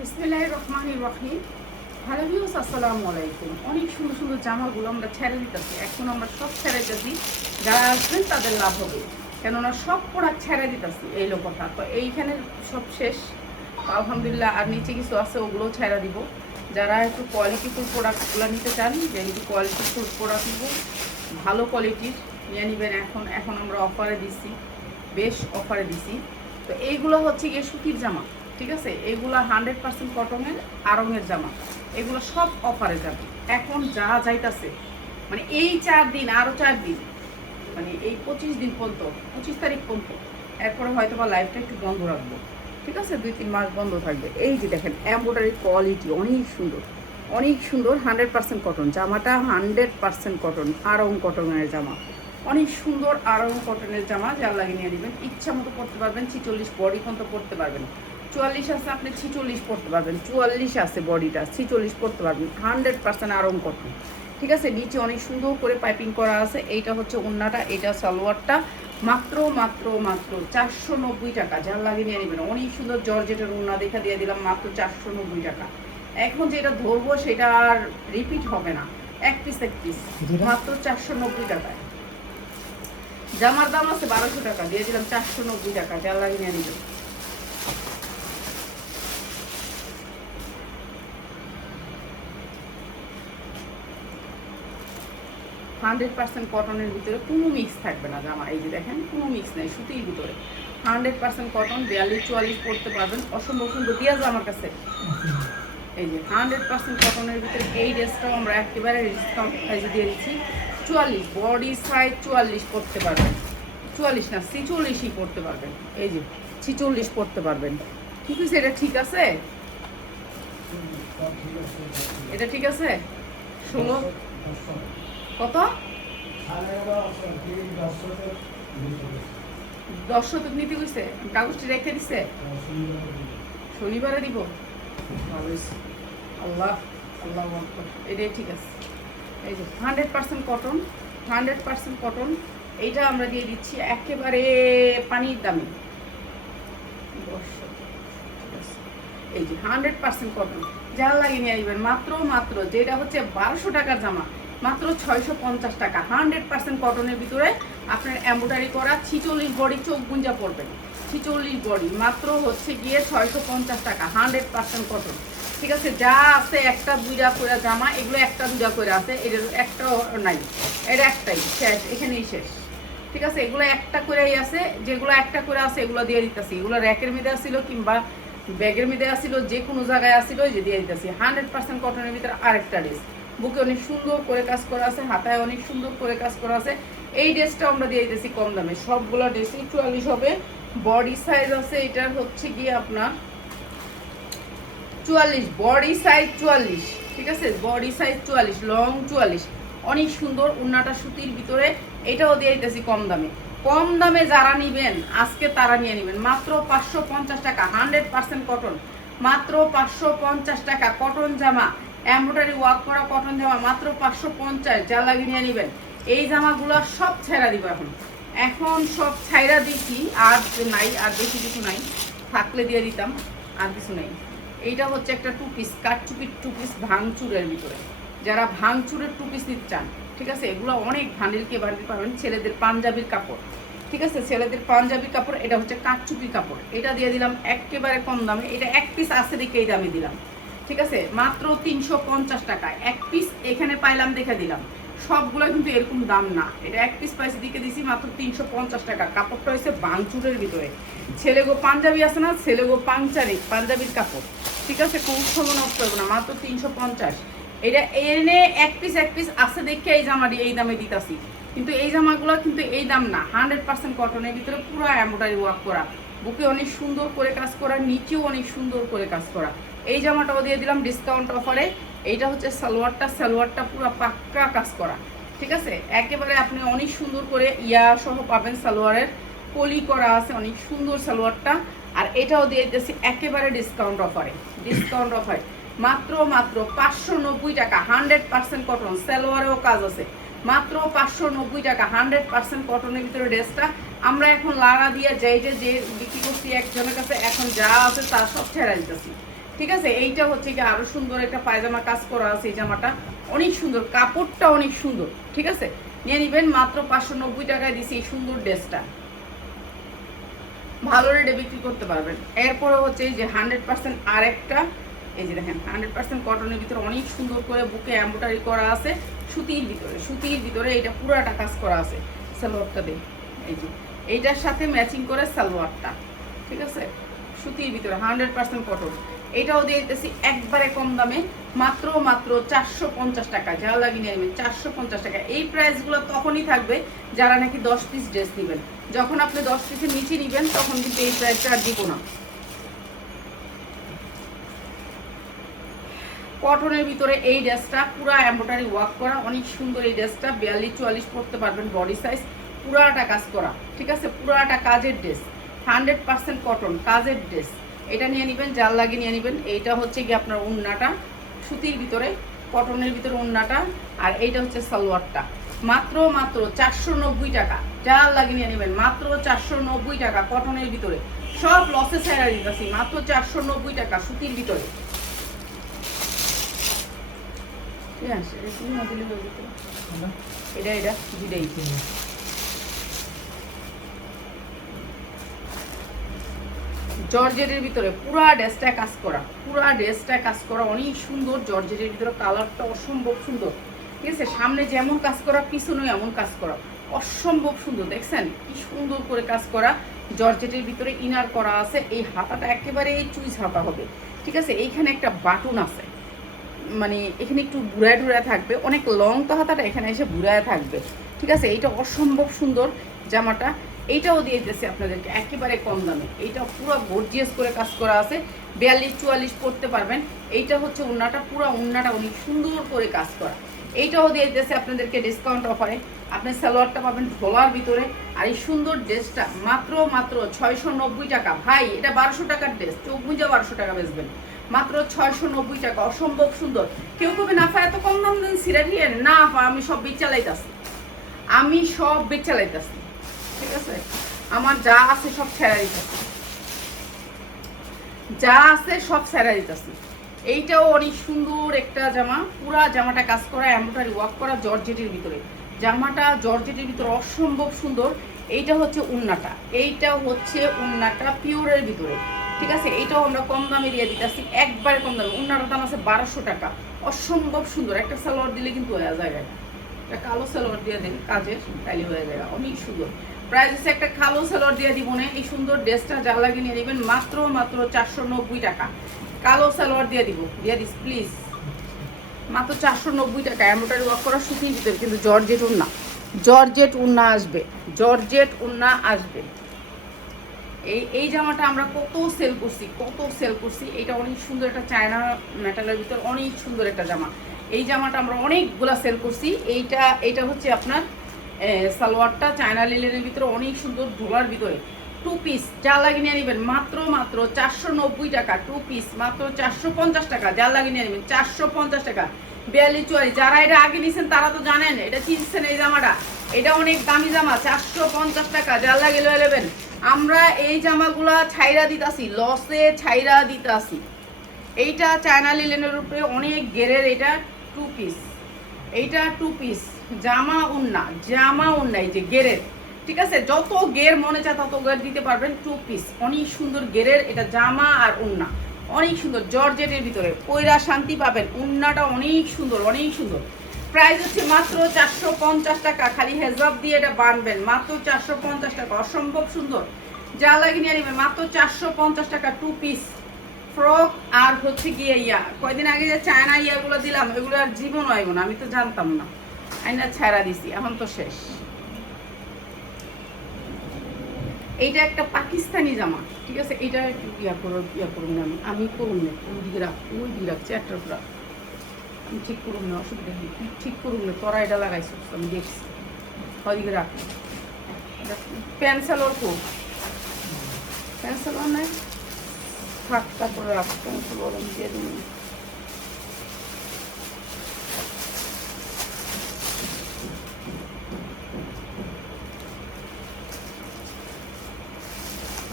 বিসমিল্লাহির রহমানির রহিম। Hello viewers, আসসালামু আলাইকুম। অনেক সুন্দর সুন্দর জামাগুলো আমরা ছেড়ে দিতেছি। এখন আমরা সব ছেড়ে দিতেছি, যারা আসবেন তাদের লাভ হবে, কেননা সব প্রোডাক্ট ছেড়ে দিতেছি এই লোকটা। তো এইখানে সব শেষ আলহামদুলিল্লাহ। আর নিচে কিছু আছে, ওগুলো ছেড়ে দিব। যারা একটু কোয়ালিটিফুল প্রোডাক্টগুলো নিতে চান, যে একটু কোয়ালিটিফুল প্রোডাক্ট নিব, ভালো কোয়ালিটির নিয়ে নেবেন। এখন আমরা অফারে দিচ্ছি, বেশ অফারে দিছি। তো এইগুলো হচ্ছে গিয়ে সুতির জামা, ঠিক আছে? এগুলো 100% কটনের আড়ংয়ের জামা, এগুলো সব অফারে যাবে। এখন যা যাইতাছে মানে এই 4 দিন, আরও 4 দিন, মানে এই 25 দিন পর্যন্ত, 25 তারিখ পর্যন্ত। এরপরে হয়তো বা লাইফটা একটু বন্ধ রাখবো, ঠিক আছে? 2-3 মাস বন্ধ থাকবে। এই যে দেখেন এমব্রয়ডারি কোয়ালিটি অনেক সুন্দর, অনেক সুন্দর। 100% কটন জামাটা, 100% কটন, আড়ং কটনের জামা, অনেক সুন্দর আড়ং কটনের জামা। যার লাগে নিয়ে নেবেন, ইচ্ছা মতো পরতে পারবেন। 46 বডি পর্যন্ত পরতে পারবেন। 44 আছে, আপনি 46 পরতে পারবেন। 44 আছে বডিটা, 46 পরতে পারবেন। 100% আড়ং কটন, ঠিক আছে? নিচে অনেক সুন্দর করে পাইপিং করা আছে। এইটা হচ্ছে ওড়নাটা, এটা সালোয়ারটা। মাত্র মাত্র মাত্র 490 টাকা। যার লাগে নিয়ে নেবেন। অনেক সুন্দর জর্জেটের ওড়না দেখা দিয়ে দিলাম, মাত্র 490 টাকা। এখন যেটা ধরবো সেটা আর রিপিট হবে না, এক পিস মাত্র 490 টাকায়। জামার দাম আছে 1200 টাকা, দিয়ে দিলাম 490 টাকা। যার লাগে নিয়ে নেবেন। হান্ড্রেড পার্সেন্ট কটনের ভিতরে কোনো মিক্স থাকবে না জামা। এই যে দেখেন, কোনো মিক্স নেই, সুতির ভিতরে 100% কটন। 42-44 পরতে পারবেন। অসম্ভব সুন্দর দিয়া যায় আমার কাছে। এই যে 100% কটনের ভিতরে এই ড্রেসটাও আমরা একেবারে ডিসকাউন্ট প্রাইসে দিয়ে দিচ্ছি। 44 বডি সাইজ, 44 পরতে পারবেন। 44 না, 46ই পরতে পারবেন। এই যে 46 পরতে পারবেন। ঠিক আছে? এটা ঠিক আছে, এটা ঠিক আছে। 16 কত? 10 শতক নিতে কইছে, কাগজটি রেখে দিছে। শনিবারে দিব। আল্লাহ আল্লাহ আকবার। এটাই ঠিক আছে। এই যে 100% কটন, 100% কটন। এইটা আমরা দিয়ে দিচ্ছি একেবারে পানির দামে। এই যে 100% কটন, যার লাগে নিয়ে আসবেন। মাত্র মাত্র যেটা হচ্ছে 1200 টাকার জামা, মাত্র 650 টাকা। 100% কটনের ভিতরে আপনার এমব্রয়ডারি করা 46 বডি, চোখ গুঞ্জা পড়বেন। 46 বডি মাত্র হচ্ছে গিয়ে 650 টাকা। 100% কটন, ঠিক আছে? যা আছে একটা দুইটা করে জামা, এগুলো একটা দুইটা করে আছে, এর একটাও নাই, এর একটাই শেষ, এখানেই শেষ, ঠিক আছে? এগুলো একটা করেই আছে, যেগুলো একটা করে আছে এগুলো দিয়ে দিতেছি। এগুলো র্যাকের মধ্যে আসছিল কিংবা ব্যাগের মধ্যে আসছিল, যে কোনো জায়গায় আসছিল, ওই যে দিয়ে দিতেছি। 100% কটনের ভিতরে আরেকটা ড্রেস, বুকে অনেক সুন্দর করে কাজ করা আছে, হাতায় অনেক সুন্দর করে কাজ করা আছে। এই ড্রেসটা আমরা দিয়ে দিতেছি কম দামে। সবগুলো ড্রেসই 44 হবে। বডি সাইজ আছে এটার হচ্ছে গিয়ে আপনার 44, বডি সাইজ 44, ঠিক আছে? Body size 44, long 44। অনেক সুন্দর ওড়নাটা সুতির ভিতরে, এটাও দিয়ে দিতেছি কম দামে। কম দামে যারা নিবেন আজকে তারা নিয়ে নেবেন। মাত্র 550 টাকা। 100% কটন, মাত্র 550 টাকা। কটন জামা, এমব্রয়ডারি ওয়ার্ক করা কটন জামা, মাত্র 550। যা লাগে নিয়ে নেবেন। এই জামাগুলো সব ছেড়া দিব এখন, এখন সব ছাইরা দিচ্ছি। আর নাই, আর বেশি কিছু নাই, থাকলে দিয়ে দিতাম, আর কিছু নেই। এইটা হচ্ছে একটা টু পিস, কাঠচুপির টু পিস, ভাঙচুরের ভিতরে। যারা ভাঙচুরের টু পিস নিতে চান, ঠিক আছে? এগুলো অনেক ভান্ডিলকে ভান্ডিল পাবেন। ছেলেদের পাঞ্জাবির কাপড়, ঠিক আছে? ছেলেদের পাঞ্জাবির কাপড়। এটা হচ্ছে কাঠচুপির কাপড়। এটা দিয়ে দিলাম একেবারে কম দামে। এটা এক পিস আছে দেখে এই দামে দিলাম, ঠিক আছে? মাত্র 350 টাকায় এক পিস এখানে পাইলাম, দেখে দিলাম। সবগুলো কিন্তু এরকম দাম না। এটা এক পিস পাইসে দিকে দিছি মাত্র 350 টাকা। কাপড়টা হয়েছে ভাঙচুরের ভিতরে। ছেলেগো পাঞ্জাবি আছে না, ছেলেগো পাঞ্জাবির কাপড়, ঠিক আছে? কোনো সময় নষ্ট করবো না, মাত্র 350। এটা এনে এক পিস আছে দেখে এই জামাটি এই দামে দিতাছি, কিন্তু এই জামাগুলো কিন্তু এই দাম না। 100% কটনের ভিতরে পুরো এমব্রয়ডারি ওয়ার্ক করা, বুকে অনেক সুন্দর করে কাজ করা, নিচেও অনেক সুন্দর করে কাজ করা। এই জামাটাও দিয়ে দিলাম ডিসকাউন্ট অফারে। এইটা হচ্ছে সালোয়ারটা, সালোয়ারটা পুরো পাক্কা কাজ করা, ঠিক আছে? একেবারে আপনি অনেক সুন্দর করে ইয়া সহ পাবেন। সালোয়ারের কলি করা আছে, অনেক সুন্দর সালোয়ারটা। আর এটাও দিয়ে দিতেছি একেবারে ডিসকাউন্ট অফারে, ডিসকাউন্ট অফারে। মাত্র মাত্র 590 টাকা। 100% কটন, সালোয়ারেও কাজ আছে। মাত্র 590 টাকা। 100% কটনের ভিতরে ড্রেসটা আমরা এখন লাড়া দিয়ে যে বিক্রি করছি একজনের কাছে, এখন যা আছে তার সব ছেড়ে দিতেছি, ঠিক আছে, এইটা হচ্ছে কি আরো সুন্দর একটা পায়জামা কাজ করা আছে। এই জামাটা অনেক সুন্দর, কাপড়টা অনেক সুন্দর। ঠিক আছে, নিয়ে নিবেন মাত্র 590 টাকায় দিছি এই সুন্দর ড্রেসটা, ভালো রেটে বিক্রি করতে পারবেন। এরপরে হচ্ছে এই যে 100% আরেকটা, এই যে দেখেন 100% কটনের ভিতরে অনেক সুন্দর করে বুকে এমব্রয়ডারি করা আছে, সুতির ভিতরে এটা পুরাটা কাজ করা আছে। সালোয়ারটা দেখ, এই যে এইটার সাথে ম্যাচিং করে সালোয়ারটা। ঠিক আছে, সুতির ভিতরে 100% কটন। এটাও দিয়ে দিতেছি একবারে কম দামে, মাত্র 450 টাকা। যা লাগিয়ে নেবেন 450 টাকা। এই প্রাইসগুলো তখনই থাকবে যারা নাকি 10 পিস ড্রেস নেবেন। যখন আপনি 10 পিসের নিচে নেবেন তখন কিন্তু এই প্রাইসটা আর দিব না। কটনের ভিতরে এই ড্রেসটা পুরো এমব্রয়ডারি ওয়ার্ক করা, অনেক সুন্দর। এই ড্রেসটা 42-44 পরতে পারবেন, বডি সাইজ, পুরাটা কাজ করা। ঠিক আছে, পুরাটা কাজের ড্রেস, 100% কটন কাজের ড্রেস। এটা নিয়ে নেবেন, জাল লাগিয়ে নিয়ে নেবেন। এইটা হচ্ছে কি আপনার ওড়নাটা, সুতির ভিতরে কটনের ভিতরে ওড়নাটা, আর এইটা হচ্ছে সালোয়ারটা। মাত্র 490 টাকা, জাল লাগিয়ে নিয়ে নেবেন, মাত্র 490 টাকা কটনের ভিতরে। সব লসে ছাড়া দিতেছি, মাত্র 490 টাকা সুতির ভিতরে। এটা দুটাই জর্জেটের ভিতরে পুরা ড্রেসটা কাজ করা, অনেক সুন্দর। জর্জেটের ভিতরে কালারটা অসম্ভব সুন্দর। ঠিক আছে, সামনে যেমন কাজ করা পিছনেও এমন কাজ করা, অসম্ভব সুন্দর। দেখছেন কি সুন্দর করে কাজ করা। জর্জেটের ভিতরে ইনার করা আছে। এই হাতাটা একেবারে চুইস হাতা হবে। ঠিক আছে, এইখানে একটা বাটন আছে, মানে এখানে একটু বুড়ায় থাকবে, অনেক লং তো হাতাটা, এখানে এসে বুড়ায় থাকবে। ঠিক আছে, এইটা অসম্ভব সুন্দর জামাটা। এইটাও দিয়ে দিতেছি আপনাদেরকে একেবারে কম দামে। এইটা পুরো গর্জিয়াস করে কাজ করা আছে, 42-44 পরতে পারবেন। এইটা হচ্ছে ওড়নাটা, পুরো ওড়নাটা অনেক সুন্দর করে কাজ করা। এইটাও দিয়ে দিতেছি আপনাদেরকে ডিসকাউন্ট অফারে। আপনি সালোয়ারটা পাবেন ঢোলার ভিতরে, আর এই সুন্দর ড্রেসটা মাত্র 690 টাকা। ভাই এটা 1200 টাকার ড্রেস, চোখ বুঝে 1200 টাকা বেচবেন, মাত্র 690 টাকা। অসম্ভব সুন্দর। কেউ কবে না এত কম দাম দেন সিরাটিয়ে না, আমি সব বেচ চালাইতাছি। ঠিক আছে, আমার যা আছে সব ছেড়া দিতেছি, এইটাও অনেক সুন্দর একটা জামা, পুরা জামাটা কাজ করা, এমব্রয়ডারি ওয়ার্ক করা, জর্জেটের ভিতরে। জামাটা জর্জেটের ভিতরে অসম্ভব সুন্দর। এইটা হচ্ছে উন্নাটা পিওরের ভিতরে। ঠিক আছে, এইটাও আমরা কম দামে দিয়ে দিতেছি, একবারে কম দামে। উন্নাটার দাম আছে 1200 টাকা। অসম্ভব সুন্দর। একটা সালোয়ার দিলে কিন্তু হয়ে যায়, একটা কালো সালোয়ার দিয়ে দেন কাজে, তাইলে হয়ে যায়, অনেক সুন্দর। প্রাইস হচ্ছে একটা কালো সালোয়ার দিয়ে দিব না, এই সুন্দর ড্রেসটা যা লাগিয়ে নিয়ে নেবেন মাত্র 490 টাকা। কালো সালোয়ার দিয়ে দিস প্লিজ, মাত্র 490 টাকা। এমব্রয়ডারি ওয়ার্ক করা সুতির ভিতরে, কিন্তু জর্জেট উন্না আসবে। এই জামাটা আমরা কত সেল করছি। এটা অনেক সুন্দর একটা চায়না মেটালের ভিতর, অনেক সুন্দর একটা জামা। এই জামাটা আমরা অনেকগুলা সেল করছি। এইটা হচ্ছে আপনার সালোয়ারটা চায়না লিলেনের ভিতরে, অনেক সুন্দর ঢোলার ভিতরে। 2 পিস যা লাগিয়ে নিয়ে নেবেন মাত্র 490 টাকা। 2 পিস মাত্র 450 টাকা। যা লাগিয়ে নিয়ে নেবেন 450 টাকা। 42-44 যারা এটা আগে নিয়েছেন তারা তো জানেন, এটা চিনছেন এই জামাটা। এটা অনেক দামি জামা, 450 টাকা। যা লাগিয়ে লয়ে নেবেন। আমরা এই জামাগুলা ছাইরা দিতাছি, লসে ছাইরা দিতাছি। এইটা চায়না লিলেনের উপরে অনেক গেরের, এটা 2 পিস। এইটা 2 পিস জামা উন্না, এই যে গেরের। ঠিক আছে, যত গের মনে চায় তত গের দিতে পারবেন। 2 পিস অনেক সুন্দর গেরের, এটা জামা আর উন্না অনেক সুন্দর, জর্জেটের ভিতরে। পয়রা শান্তি পাবেন। উন্নাটা অনেক সুন্দর। প্রাইস হচ্ছে মাত্র 450 টাকা। খালি হেজাব দিয়ে এটা বানবেন, মাত্র 450 টাকা। অসম্ভব সুন্দর। যা লাগিয়ে নিয়ে নেবেন মাত্র 450 টাকা। 2 পিস ফ্রক। আর হচ্ছে গিয়ে কয়দিন আগে যে চায়না ইয়াগুলো দিলাম, এগুলো আর জীবন হইব না, আমি তো জানতাম না, আইনা ছাড়া দিছি, এখন তো শেষ। এইটা একটা পাকিস্তানি জামা। ঠিক আছে, এটা একটু করুন না, আমি করুন না, ওই দিকে রাখ চেয়ারটার উপর আমি ঠিক করুন না, অসুবিধা নেই, ঠিক করুন না, তোরা এটা লাগাইছো আমি দেখছি। ওইদিকে রাখ। প্যান্ট সালোয়ার নাই, থাক, তারপরে রাখ। প্যান্ট সালোয়ার আমি দিয়ে দিন।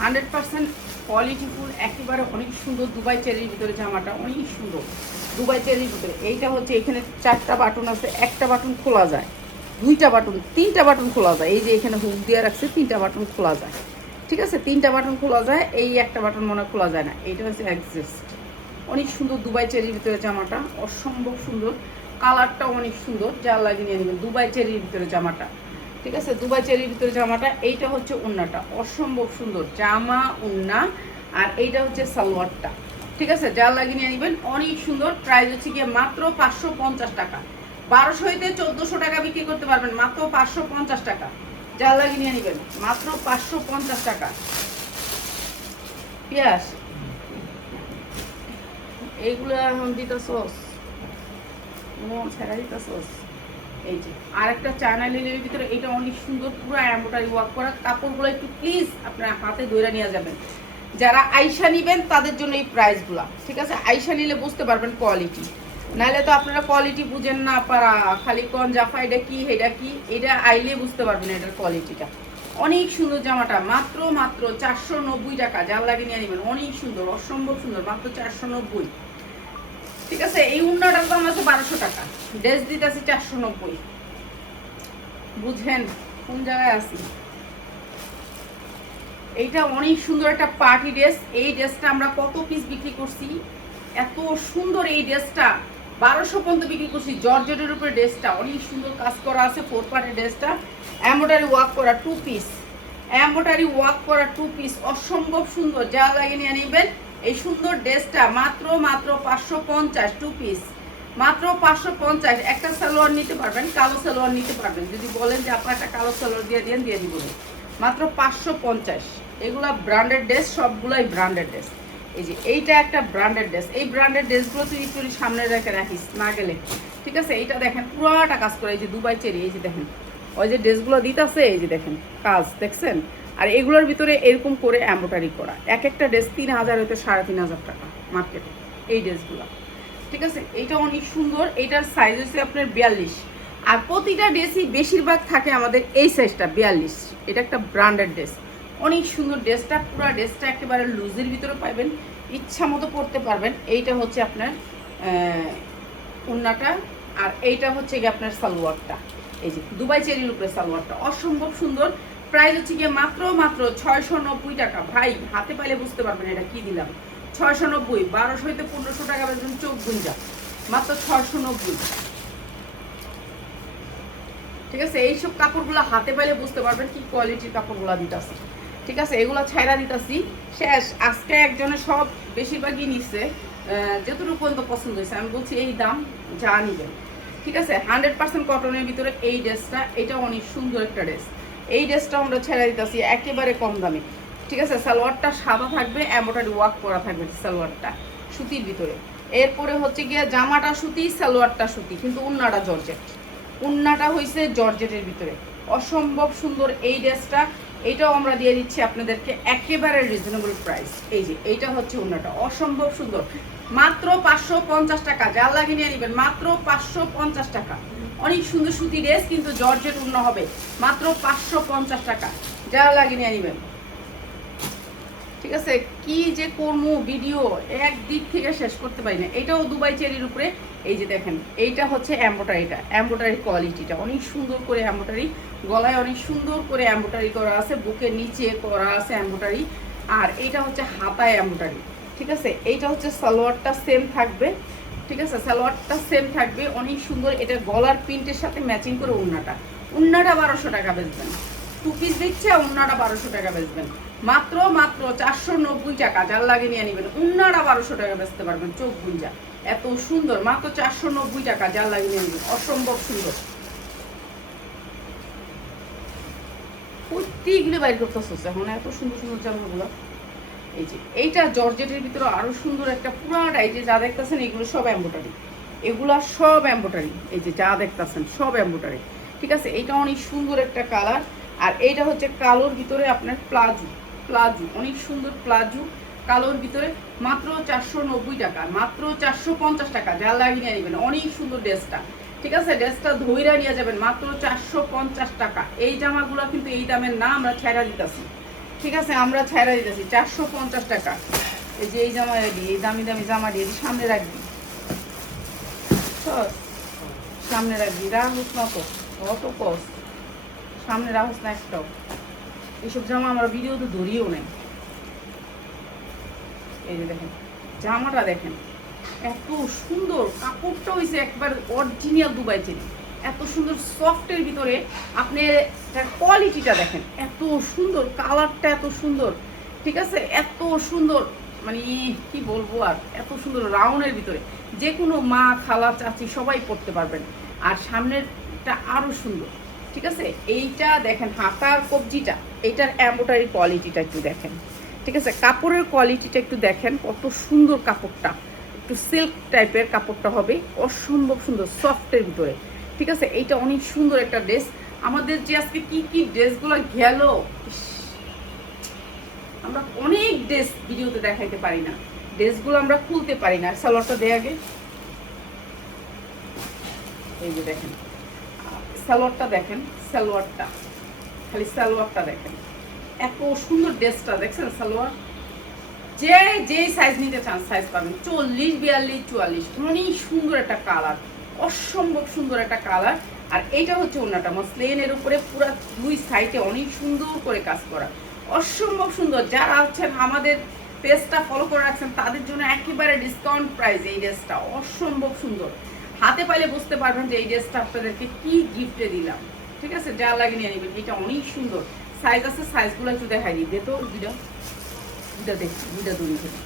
100% কোয়ালিটিফুল একেবারে অনেক সুন্দর দুবাই চেরির ভিতরে জামাটা, অনেক সুন্দর দুবাই চেরির ভিতরে। এইটা হচ্ছে এখানে 4টা বাটন আছে, একটা বাটন খোলা যায়, 2টা বাটন, 3টা বাটন খোলা যায়। এই যে এখানে হুক দিয়ে রাখছে, 3টা বাটন খোলা যায়, ঠিক আছে, 3টা বাটন খোলা যায়। এই একটা বাটন মনে খোলা যায় না। এইটা হচ্ছে অ্যাডজাস্ট, অনেক সুন্দর দুবাই চেরির ভিতরে জামাটা, অসম্ভব সুন্দর, কালারটাও অনেক সুন্দর। যা লাগে নিয়ে নেবেন, দুবাই চেরির ভিতরে জামাটা, ঠিক আছে, দুবাই চেরির ভিতরে জামাটা। এইটা হচ্ছে ওড়নাটা, অসম্ভব সুন্দর জামা ওড়না, আর এইটা হচ্ছে সালোয়ারটা, ঠিক আছে, যা লাগে নিয়ে নেবেন, অনেক সুন্দর। প্রাইস হচ্ছে গিয়ে মাত্র 550 টাকা। 1200 হইতে 1400 টাকা বিক্রি করতে পারবেন, মাত্র 550 টাকা। যা লাগে নিয়ে নেবেন, মাত্র 550 টাকা। পিয়াস এইগুলো এখন দিতে সস ছেড়া দিতে সস। এই যে আর একটা চায়না লিলের ভিতরে, এটা অনেক সুন্দর, পুরো এমব্রয়ডারি ওয়ার্ক করা। কাপড়গুলো একটু প্লিজ আপনার হাতে ধরে নিয়ে যাবেন। যারা আইসা নিবেন তাদের জন্য এই প্রাইসগুলো, ঠিক আছে, আইসা নিলে বুঝতে পারবেন কোয়ালিটি, নাহলে তো আপনারা কোয়ালিটি বুঝেন না পারা, খালি কোন জাফা এটা কি এটা কি, এটা আইলে বুঝতে পারবেন এটার কোয়ালিটিটা। অনেক সুন্দর জামাটা, মাত্র 490 টাকা। যার লাগে নিয়ে নেবেন, অনেক সুন্দর, অসম্ভব সুন্দর, মাত্র 490, ঠিক আছে। এই উন্নাটার দাম আছে 1200 টাকা, ড্রেস দিতেছি 490। বুঝেন কোন জায়গায় আছি। এইটা অনেক সুন্দর একটা পার্টি ড্রেস। এই ড্রেসটা আমরা কত পিস বিক্রি করছি, এত সুন্দর এই ড্রেসটা 1200 পর্যন্ত বিক্রি করছি। জর্জেটের উপরে ড্রেসটা অনেক সুন্দর কাজ করা আছে, 4 পার্টের ড্রেসটা, এমব্রয়ডারি ওয়ার্ক করা 2 পিস, এমব্রয়ডারি ওয়ার্ক করা 2 পিস, অসম্ভব সুন্দর। যা লাগে নিয়ে নেবেন এই সুন্দর ড্রেসটা, মাত্র 550, 2 পিস, মাত্র 550। একটা সালোয়ার নিতে পারবেন, কালো সালোয়ার নিতে পারবেন, যদি বলেন যে আপনার একটা কালো সালোয়ার দিয়ে দিব, মাত্র 550। এগুলা ব্র্যান্ডেড ড্রেস, সবগুলাই ব্র্যান্ডেড ড্রেস। এই যে এইটা একটা ব্র্যান্ডেড ড্রেস, এই ব্র্যান্ডেড ড্রেসগুলো তুই একটু সামনে রেখে রাখিস না গেলে, ঠিক আছে। এইটা দেখেন পুরোটা কাজ করে, এই যে দুবাই চেরি, এই যে দেখেন ওই যে ড্রেসগুলো দিতেছে, এই যে দেখেন কাজ দেখছেন। আর এগুলোর ভিতরে এরকম করে এমব্রয়ডারি করা, এক একটা ড্রেস 3000 হইতে 3500 টাকা মার্কেটে এই ড্রেসগুলো, ঠিক আছে। এইটা অনেক সুন্দর, এইটার সাইজ হচ্ছে আপনার 42, আর প্রতিটা ড্রেসই বেশিরভাগ থাকে আমাদের এই সাইজটা 42। এটা একটা ব্র্যান্ডেড ড্রেস, অনেক সুন্দর ড্রেসটা, পুরো ড্রেসটা একেবারে লুজের ভিতরে পাইবেন, ইচ্ছা মতো পরতে পারবেন। এইটা হচ্ছে আপনার ওড়নাটা, আর এইটা হচ্ছে গিয়ে আপনার সালোয়ারটা, এই যে দুবাই চেরির উপরে সালোয়ারটা, অসম্ভব সুন্দর। প্রাইস হচ্ছে গিয়ে মাত্র 690 টাকা। ভাই হাতে পাইলে বুঝতে পারবেন এটা কি দিলাম, 690। 1200 হইতে 1500 টাকা বেতন, চোখ গুঞ্জা, মাত্র 690, ঠিক আছে। এইসব কাপড়গুলো হাতে পাইলে বুঝতে পারবেন কি কোয়ালিটির কাপড়গুলো দিতেছি, ঠিক আছে। এগুলো ছাইরা দিতেছি শেষ। আজকে একজনে সব বেশিরভাগই নিচ্ছে, যতটুকু পর্যন্ত পছন্দ হয়েছে আমি বলছি এই দাম, যা নিবেন, ঠিক আছে। 100% কটনের ভিতরে এই ড্রেসটা, এটা অনেক সুন্দর একটা ড্রেস। এই ড্রেসটা আমরা ছেড়ে দিতেছি একেবারে কম দামে, ঠিক আছে। সালোয়ারটা সাদা থাকবে, এমব্রয়ডারি ওয়ার্ক করা থাকবে সালোয়ারটা সুতির ভিতরে। এরপরে হচ্ছে গিয়ে জামাটা সুতি, সালোয়ারটা সুতি, কিন্তু উন্নাটা জর্জেট, উন্নাটা হয়েছে জর্জেটের ভিতরে, অসম্ভব সুন্দর এই ড্রেসটা। এইটাও আমরা দিয়ে দিচ্ছি আপনাদেরকে একেবারে রিজনেবল প্রাইস। এই যে এইটা হচ্ছে উন্নাটা, অসম্ভব সুন্দর, মাত্র 550 টাকা। যা লাগে নিয়ে নেবেন, মাত্র 550 টাকা। অনেক সুন্দর সুতি ড্রেস, কিন্তু জর্জেট উন্না হবে, মাত্র 550 টাকা। যা লাগে নিয়ে নেবেন, ঠিক আছে। কি যে করবো ভিডিও একদিক থেকে শেষ করতে পারি না। এটাও দুবাই চেরির উপরে, এই যে দেখেন এইটা হচ্ছে এমব্রয়ডারিটা, এমব্রয়ডারি কোয়ালিটিটা অনেক সুন্দর করে এমব্রয়ডারি, গলায় অনেক সুন্দর করে এমব্রয়ডারি করা আছে, বুকের নিচে করা আছে এমব্রয়ডারি, আর এইটা হচ্ছে হাতায় এমব্রয়ডারি, ঠিক আছে। এইটা হচ্ছে সালোয়ারটা সেম থাকবে, ঠিক আছে, সালোয়ারটা সেম থাকবে, অনেক সুন্দর। এটা গলার প্রিন্টের সাথে ম্যাচিং করে উন্নাটা, উন্নাটা 1200 টাকা বেচবেন, 2 পিস দিচ্ছে, উন্নাটা 1200 টাকা বেচবেন, মাত্র 490 টাকা। যার লাগে নিয়ে নেবেন, উন্নাটা 1200 টাকা বেচতে পারবেন, চোখ গুঞ্জা, এত সুন্দর, মাত্র 490 টাকা। যার লাগে নিয়ে নেবেন, অসম্ভব সুন্দর। প্রত্যেকগুলো বাইর করতেছে এখন, এত সুন্দর সুন্দর জামাগুলো। এই যে এইটা জর্জেটের ভিতরে আরো সুন্দর একটা পুরাটা, এই যে যা দেখতেছেন এগুলো সব এমব্রয়ডারি, এগুলা সব এমব্রয়ডারি, এই যে যা দেখতেছেন সব এমব্রয়ডারি, ঠিক আছে। এইটা অনেক সুন্দর একটা কালার, আর এইটা হচ্ছে কালোর ভিতরে আপনার প্লাজো, প্লাজো অনেক সুন্দর প্লাজো কালোর ভিতরে, মাত্র 490 টাকা, মাত্র 450 টাকা। যা লাগিয়ে নিয়ে নেবেন, অনেক সুন্দর ড্রেসটা, ঠিক আছে। ড্রেসটা ধইরা নিয়ে যাবেন, মাত্র 450 টাকা। এই জামাগুলো কিন্তু এই দামের না, আমরা ছেড়া দিতেছি, ঠিক আছে, আমরা ছাইরা দিতেছি 450 টাকা। এই যে এই জামা রেডি, এই দামি দামি জামা দিয়ে সামনে রাখবি, সামনে রাখবি, রাখুস না তো, অত কস সামনে রাখুস না একটাও। এইসব জামা আমরা ভিডিওতে ধরিও নেই। এই যে দেখেন জামাটা, দেখেন এত সুন্দর কাপড়টা হয়েছে একবার অরিজিনাল দুবাই চেরি, এত সুন্দর সফটের ভিতরে। আপনি কোয়ালিটিটা দেখেন, এত সুন্দর কালারটা, এত সুন্দর, ঠিক আছে, এত সুন্দর, মানে কি বলবো আর, এত সুন্দর রাউন্ডের ভিতরে যে কোনো মা খালা চাচি সবাই পরতে পারবেন। আর সামনেরটা আরো সুন্দর, ঠিক আছে। এইটা দেখেন হাতার কবজিটা, এইটার এমব্রয়ডারি কোয়ালিটিটা একটু দেখেন, ঠিক আছে, কাপড়ের কোয়ালিটিটা একটু দেখেন, কত সুন্দর কাপড়টা, একটু সিল্ক টাইপের কাপড়টা হবে, অসম্ভব সুন্দর সফটের ভিতরে, ঠিক আছে। এইটা অনেক সুন্দর একটা ড্রেস। আমাদের যে আজকে কি কি ড্রেসগুলো গেল, আমরা অনেক ড্রেস ভিডিওতে দেখাইতে পারি না, ড্রেসগুলো আমরা খুলতে পারি না। সালোয়ারটা দেয় আগে, এই যে দেখেন সালোয়ারটা দেখেন, সালোয়ারটা খালি সালোয়ারটা দেখেন, এত সুন্দর ড্রেসটা দেখছেন। সালোয়ার যে সাইজ নিতে চান সাইজ পাবেন, 40, 42, 44, অনেক সুন্দর একটা কালার, অসম্ভব সুন্দর একটা কালার। আর এইটা হচ্ছে ওন্নাটা মসলিনের উপরে পুরো দুই সাইডে অনেক সুন্দর করে কাজ করা, অসম্ভব সুন্দর। যারা হচ্ছেন আমাদের পেজটা ফলো করে রাখছেন তাদের জন্য একেবারে ডিসকাউন্ট প্রাইস এই ড্রেসটা, অসম্ভব সুন্দর। হাতে পাইলে বুঝতে পারবেন যে এই ড্রেসটা আপনাদেরকে কি গিফটে দিলাম, ঠিক আছে। যা লাগে নিয়ে নেবেন, এটা অনেক সুন্দর। সাইজ আছে, সাইজগুলো একটু দেখাই দিই, দে তো দুইটা দেখি, দুইটা দূরে থেকে।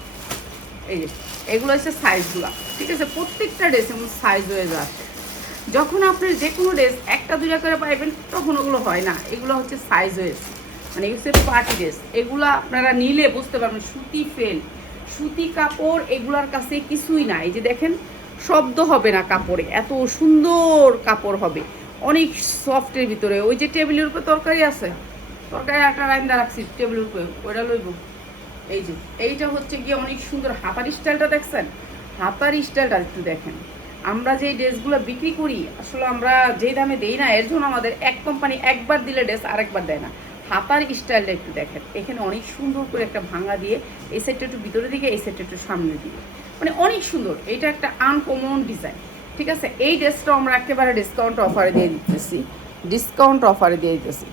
এই যে এগুলো হচ্ছে সাইজগুলো, ঠিক আছে। প্রত্যেকটা ড্রেস এমন সাইজ হয়ে আসে। যখন আপনি যে কোনো ড্রেস একটা দুইটা করে পাইবেন তখন ওগুলো হয় না, এগুলো হচ্ছে সাইজ হয়েছে, মানে হচ্ছে পার্টি ড্রেস। এগুলো আপনারা নিলে বুঝতে পারবেন সুতি ফেল, সুতি কাপড়, এগুলার কাছে কিছুই না। এই যে দেখেন শব্দ হবে না কাপড়ে, এত সুন্দর কাপড় হবে, অনেক সফটের ভিতরে। ওই যে টেবিলের উপরে তরকারি আছে, তরকারি একটা রাইন্দা রাখছি টেবিলের উপরে, ওইটা লইব। এই যে এইটা হচ্ছে গিয়ে অনেক সুন্দর হাতার স্টাইলটা দেখছেন, হাতার স্টাইলটা একটু দেখেন। আমরা যে ড্রেসগুলো বিক্রি করি আসলে আমরা যেই দামে দেই না, এর জন্য আমাদের এক কোম্পানি একবার দিলে ড্রেস আরেকবার দেয় না। হাতার স্টাইলটা একটু দেখেন, এখানে অনেক সুন্দর করে একটা ভাঙা দিয়ে, এই সাইডটা একটু ভিতরের দিকে, এই সাইডটা একটু সামনের দিকে, মানে অনেক সুন্দর। এটা একটা আনকমন ডিজাইন, ঠিক আছে। এই ড্রেসটা আমরা একেবারে ডিসকাউন্ট অফারে দিয়ে দিতেছি, ডিসকাউন্ট অফারে দিয়ে দিতেছি।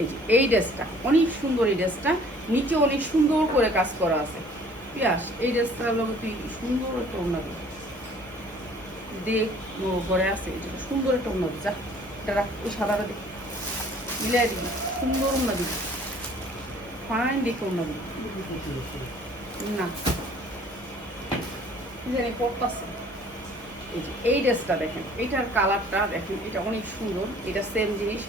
এই যে এই ড্রেসটা অনেক সুন্দর, এই ড্রেসটা নিচে অনেক সুন্দর করে কাজ করা আছে। পিয়াস এই ড্রেসটার লগে তুই সুন্দর একটা ওড়না দেখ, ঘরে আছে সুন্দর একটা ওড়না, যা এটা রাখ, ওই সাদাটা দেখ, মিলাই দিবি, সুন্দর ওড়না দিবি, ফাইন দেখে ওড়না দিবি না জানি পড়তাছে। এই যে এই ড্রেসটা দেখেন, এইটার কালারটা দেখেন, এটা অনেক সুন্দর। এটা সেম জিনিস,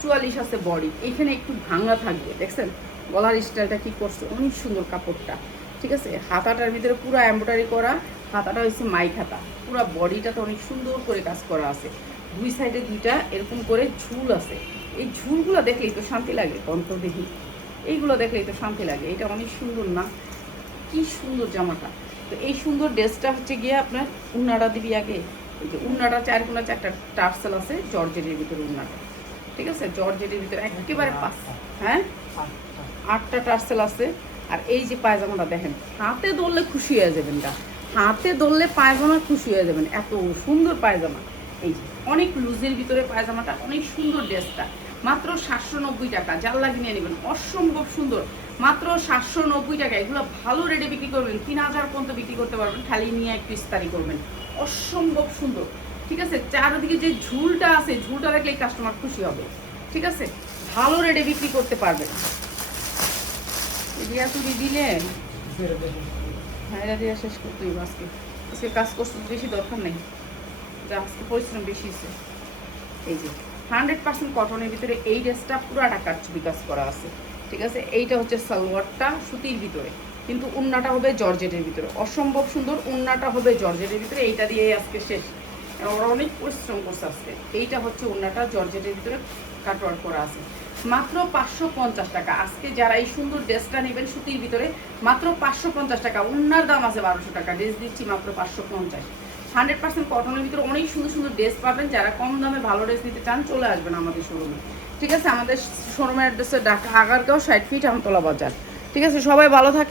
44 আছে বডি, এখানে একটু ভাঙা থাকবে, দেখছেন গলার স্টাইলটা কি করছে, অনেক সুন্দর কাপড়টা, ঠিক আছে। হাতাটার ভিতরে পুরো এমব্রয়ডারি করা, হাতাটা হচ্ছে মাইক হাতা, পুরো বডিটাতে অনেক সুন্দর করে কাজ করা আছে। দুই সাইডে দুইটা এরকম করে ঝুল আছে, এই ঝুলগুলো দেখলেই তো শান্তি লাগে, কন্ত দেখি এইগুলো দেখলেই তো শান্তি লাগে। এটা অনেক সুন্দর না, কি সুন্দর জামাটা। তো এই সুন্দর ড্রেসটা হচ্ছে গিয়ে আপনার উন্নাটা দিবি আগে। এই যে উন্নাটা 4 কোনা 4টা টার্সেল আছে জর্জেটের ভিতরে উন্নাটা, ঠিক আছে, জর্জেটের ভিতরে একেবারে 5, হ্যাঁ 8টা টার্সেল আছে। আর এই যে পায়জামাটা দেখেন, হাতে ধরলে খুশি হয়ে যাবেন, হাতে ধরলে পায়জামা খুশি হয়ে যাবেন, এত সুন্দর পায়জামা। এই যে অনেক লুজের ভিতরে পায়জামাটা, অনেক সুন্দর ড্রেসটা, মাত্র 790 টাকা। যার লাগে নিয়ে নেবেন, অসম্ভব সুন্দর, মাত্র 790 টাকা। এগুলো ভালো রেটে বিক্রি করবেন, 3000 পর্যন্ত বিক্রি করতে পারবেন, খালি নিয়ে একটু ইস্তারি করবেন, অসম্ভব সুন্দর, ঠিক আছে। চারদিকে যে ঝুলটা আছে, ঝুলটা দেখলে কাস্টমার খুশি হবে, ঠিক আছে, ভালো রেটে বিক্রি করতে পারবেন। দিয়া তুই দিলে হ্যাঁ, এটা দিয়ে শেষ করতে হইব। আজকে আজকে কাজ করতে বেশি দরকার নেই, আজকে পরিশ্রম বেশি হচ্ছে। এই যে 100% কটনের ভিতরে এই ড্রেসটা পুরাটা কারচুপি কাজ করা আছে, ঠিক আছে। এইটা হচ্ছে সালোয়ারটা সুতির ভিতরে, কিন্তু উন্নাটা হবে জর্জেটের ভিতরে, অসম্ভব সুন্দর। উন্নাটা হবে জর্জেটের ভিতরে, এইটা দিয়ে আজকে শেষ, ওরা অনেক পরিশ্রম করছে আজকে। এইটা হচ্ছে উন্নাটা জর্জেটের ভিতরে কাটওয়ার্ক করা আছে, মাত্র 550 টাকা। আজকে যারা এই সুন্দর ড্রেসটা নেবেন সুতির ভিতরে, মাত্র 550 টাকা। উন্নার দাম আছে 1200 টাকা, ড্রেস দিচ্ছি মাত্র 550। 100% কটনের ভিতরে অনেক সুন্দর সুন্দর ড্রেস পাবেন। যারা কম দামে ভালো ড্রেস নিতে চান চলে আসবেন আমাদের শোরুমে, ঠিক আছে? আমাদের শোরুমের অ্যাড্রেসে ঢাকা আগারগাঁও 60 ফিট আমতলা বাজার, ঠিক আছে? সবাই ভালো থাকে।